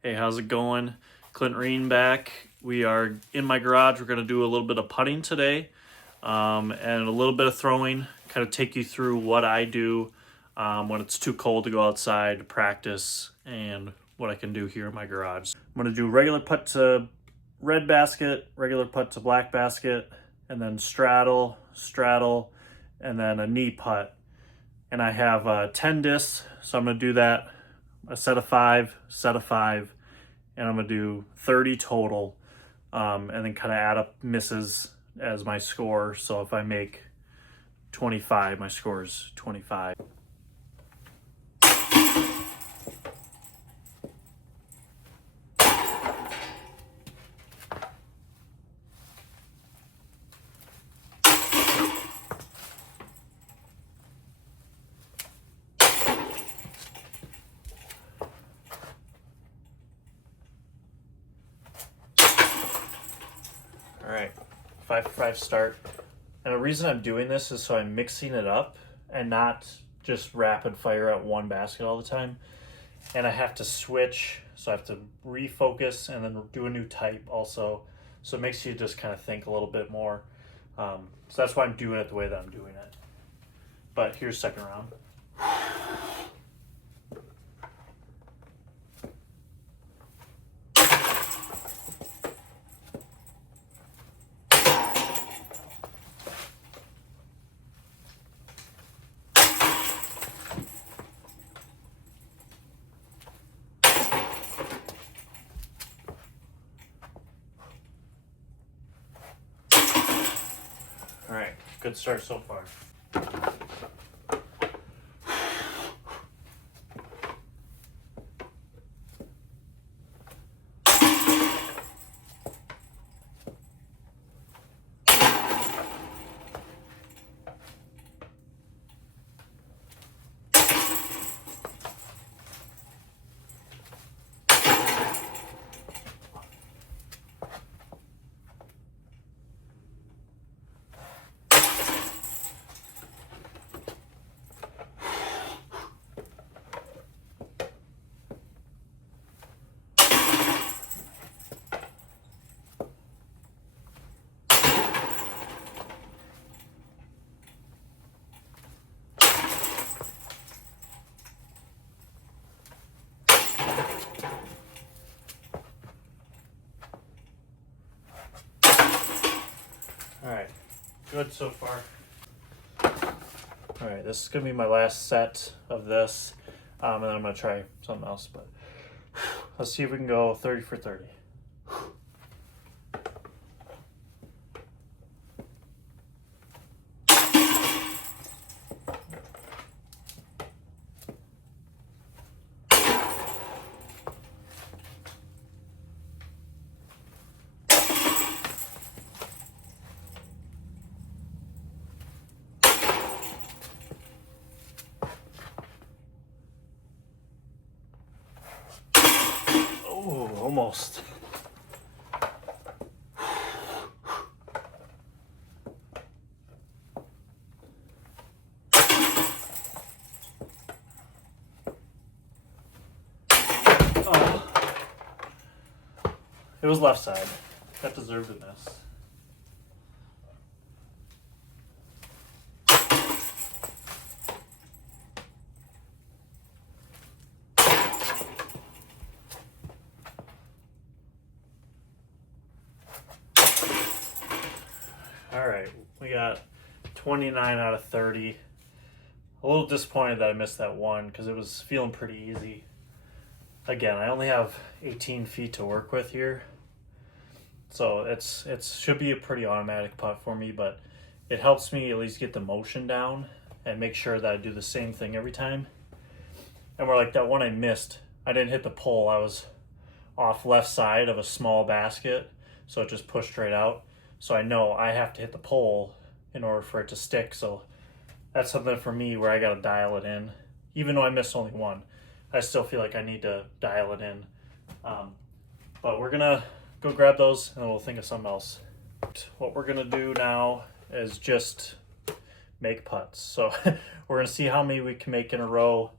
Hey, how's it going? Clint Reen back. We are in my garage. We're going to do a little bit of putting today and a little bit of throwing, kind of take you through what I do when it's too cold to go outside to practice and what I can do here in my garage. I'm going to do regular putt to red basket, regular putt to black basket, and then straddle, and then a knee putt. And I have 10 discs, so I'm going to do that, a set of 5, and I'm going to do 30 total, and then kind of add up misses as my score. So if I make 25, my score is 25. All right, 5 for 5 start. And the reason I'm doing this is so I'm mixing it up and not just rapid fire at one basket all the time. And I have to switch, so I have to refocus and then do a new type also. So it makes you just kind of think a little bit more. So that's why I'm doing it the way that I'm doing it. But here's second round. All right, good start so far. All right, good so far. All right, this is gonna be my last set of this, and then I'm gonna try something else, but let's see if we can go 30 for 30. Oh, almost. Oh. It was left side. That deserved a miss. All right, we got 29 out of 30. A little disappointed that I missed that one because it was feeling pretty easy. Again, I only have 18 feet to work with here, so it should be a pretty automatic putt for me, but it helps me at least get the motion down and make sure that I do the same thing every time. And we're like that one I missed, I didn't hit the pole. I was off left side of a small basket, so it just pushed right out. So I know I have to hit the pole in order for it to stick. So that's something for me where I got to dial it in. Even though I missed only one, I still feel like I need to dial it in. But we're gonna go grab those and then we'll think of something else. What we're gonna do now is just make putts. So we're gonna see how many we can make in a row.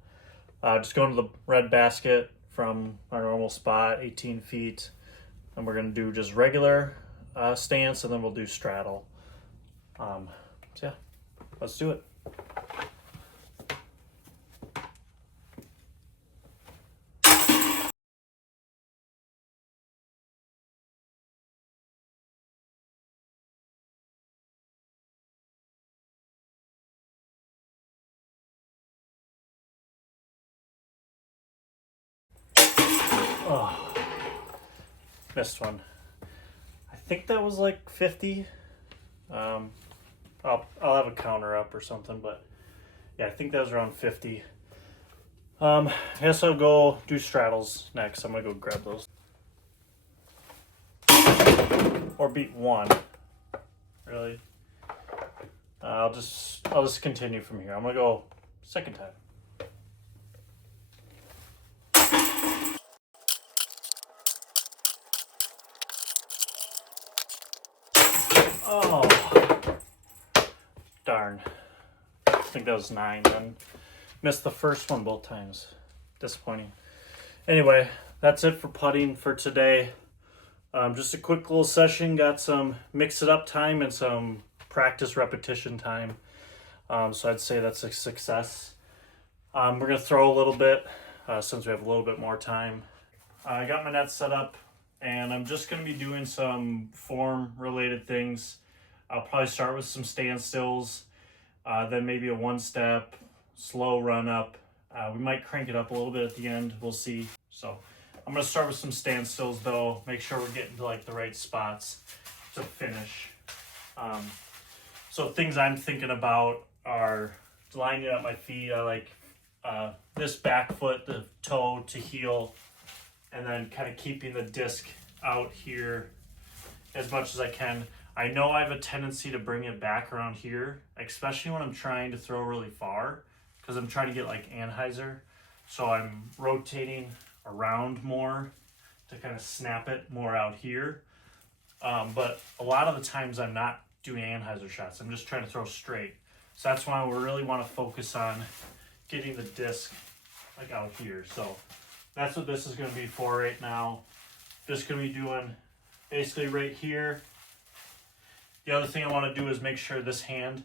Just go into the red basket from our normal spot, 18 feet. And we're gonna do just regular stance, and then we'll do straddle. So yeah, let's do it. Oh, missed one. I think that was like 50. I'll have a counter up or something, but yeah, I think that was around 50. I guess I'll go do straddles next. I'm gonna go grab those. Or beat one. Really? I'll just continue from here. I'm gonna go second time. Oh, darn. I think that was 9 then. Missed the first one both times. Disappointing. Anyway, that's it for putting for today. Just a quick little session. Got some mix it up time and some practice repetition time. So I'd say that's a success. We're going to throw a little bit since we have a little bit more time. I got my net set up, and I'm just going to be doing some form related things. I'll probably start with some standstills, then maybe a one step, slow run up. We might crank it up a little bit at the end. We'll see. So I'm going to start with some standstills though. Make sure we're getting to like the right spots to finish. So things I'm thinking about are lining up my feet. I like this back foot, the toe to heel, and then kind of keeping the disc out here as much as I can. I know I have a tendency to bring it back around here, especially when I'm trying to throw really far, because I'm trying to get like Anheuser. So I'm rotating around more to kind of snap it more out here. But a lot of the times I'm not doing Anheuser shots. I'm just trying to throw straight. So that's why we really want to focus on getting the disc like out here. So that's what this is going to be for right now. Just going to be doing basically right here. The other thing I want to do is make sure this hand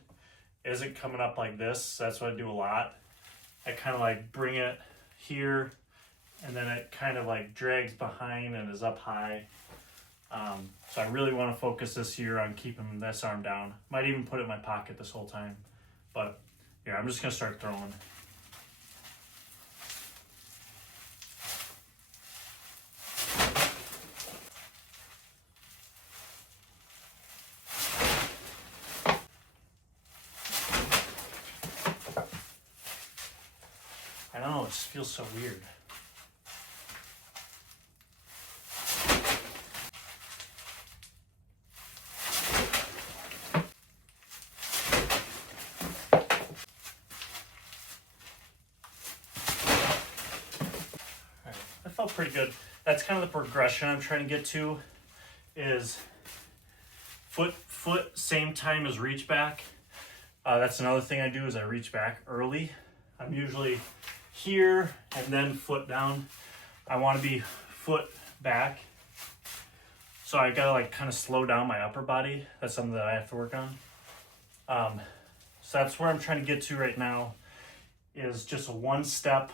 isn't coming up like this. That's what I do a lot. I kind of like bring it here, and then it kind of like drags behind and is up high. So I really want to focus this year on keeping this arm down. Might even put it in my pocket this whole time. But yeah, I'm just going to start throwing. I don't know, it just feels so weird. That felt pretty good. That's kind of the progression I'm trying to get to, is foot, same time as reach back. That's another thing I do is I reach back early. I'm usually here and then foot down. I want to be foot back. So I gotta like kind of slow down my upper body. That's something that I have to work on. So that's where I'm trying to get to right now, is just a one step,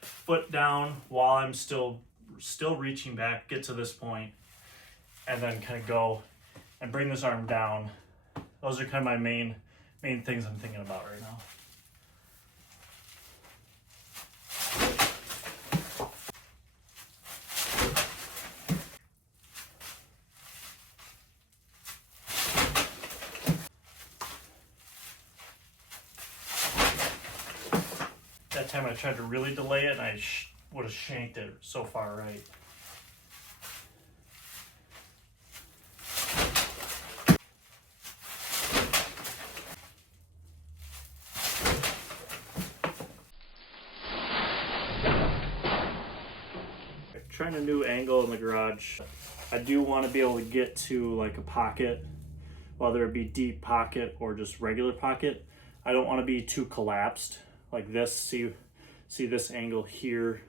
foot down while I'm still reaching back, get to this point, and then kind of go and bring this arm down. Those are kind of my main things I'm thinking about right now. That time I tried to really delay it, and I would have shanked it so far right. Trying a new angle in the garage. I do want to be able to get to like a pocket, whether it be deep pocket or just regular pocket. I don't want to be too collapsed like this. See this angle here.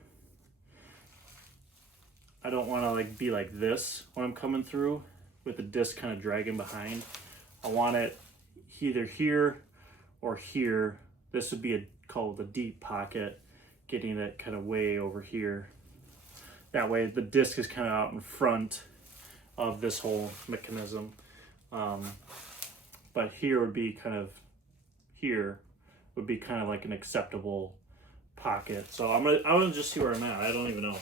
I don't want to like be like this when I'm coming through with the disc kind of dragging behind. I want it either here or here. This would be called the deep pocket, getting it kind of way over here. That way the disc is kind of out in front of this whole mechanism. But here would be kind of, here would be kind of like an acceptable pocket. So I'm gonna just see where I'm at. I don't even know.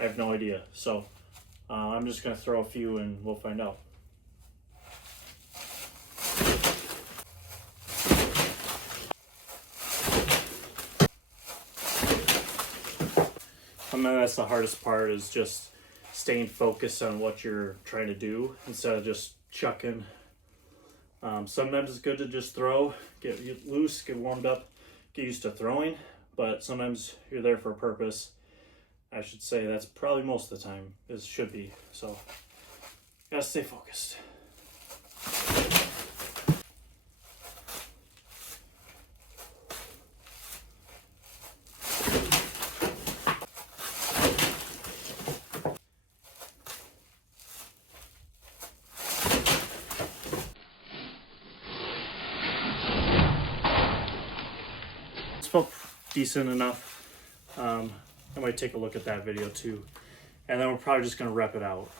I have no idea. So I'm just gonna throw a few and we'll find out. I mean, that's the hardest part, is just staying focused on what you're trying to do instead of just chucking. Sometimes it's good to just throw, get loose, get warmed up, get used to throwing, but sometimes you're there for a purpose. I should say that's probably most of the time, it should be. So, gotta stay focused. Felt decent enough. I might take a look at that video too, and then we're probably just gonna rep it out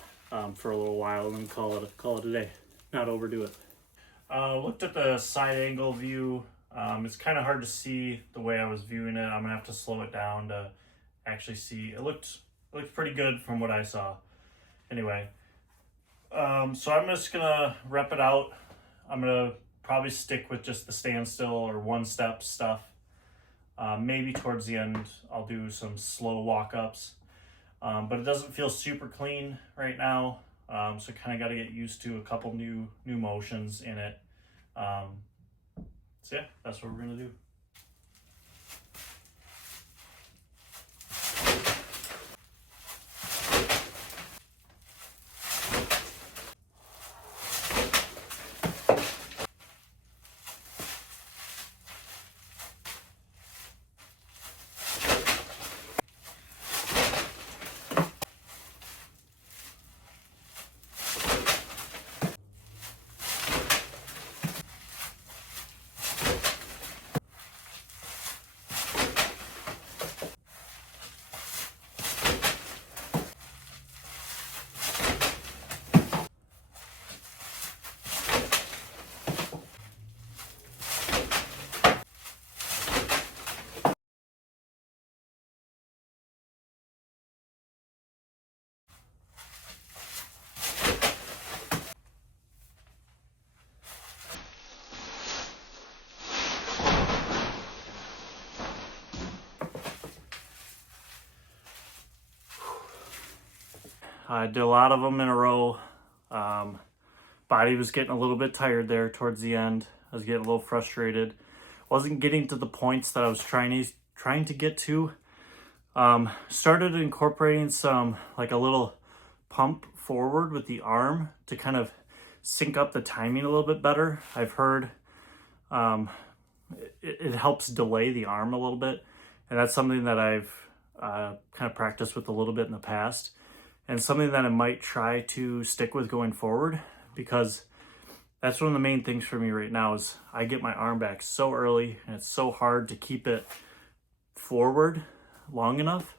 for a little while and then call it a day. Not overdo it. Looked at the side angle view. It's kind of hard to see the way I was viewing it. I'm gonna have to slow it down to actually see. It looked pretty good from what I saw. Anyway, so I'm just gonna rep it out. I'm gonna probably stick with just the standstill or one step stuff. Maybe towards the end, I'll do some slow walk-ups, but it doesn't feel super clean right now, so kind of got to get used to a couple new motions in it. So yeah, that's what we're going to do. I did a lot of them in a row. Body was getting a little bit tired there towards the end. I was getting a little frustrated. Wasn't getting to the points that I was trying to get to. Started incorporating some, like a little pump forward with the arm to kind of sync up the timing a little bit better. I've heard it helps delay the arm a little bit, and that's something that I've kind of practiced with a little bit in the past, and something that I might try to stick with going forward, because that's one of the main things for me right now is I get my arm back so early and it's so hard to keep it forward long enough,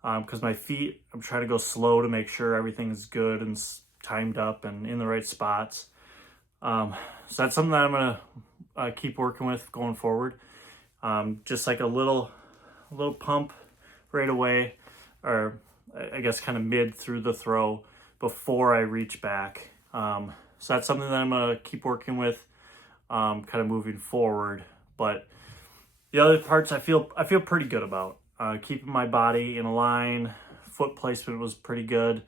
because my feet, I'm trying to go slow to make sure everything's good and timed up and in the right spots. So that's something that I'm gonna keep working with going forward. Just like a little pump right away, or I guess kind of mid through the throw before I reach back. So that's something that I'm gonna keep working with, kind of moving forward. But the other parts I feel pretty good about. Keeping my body in a line, foot placement was pretty good.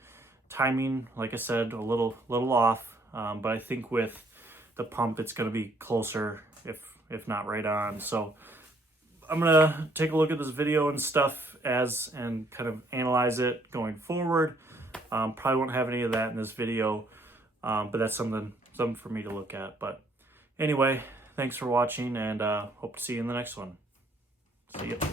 Timing, like I said, a little off, but I think with the pump it's gonna be closer, if not right on. So I'm gonna take a look at this video and stuff and kind of analyze it going forward. Probably won't have any of that in this video, but that's something for me to look at. But anyway, thanks for watching, and hope to see you in the next one. See ya.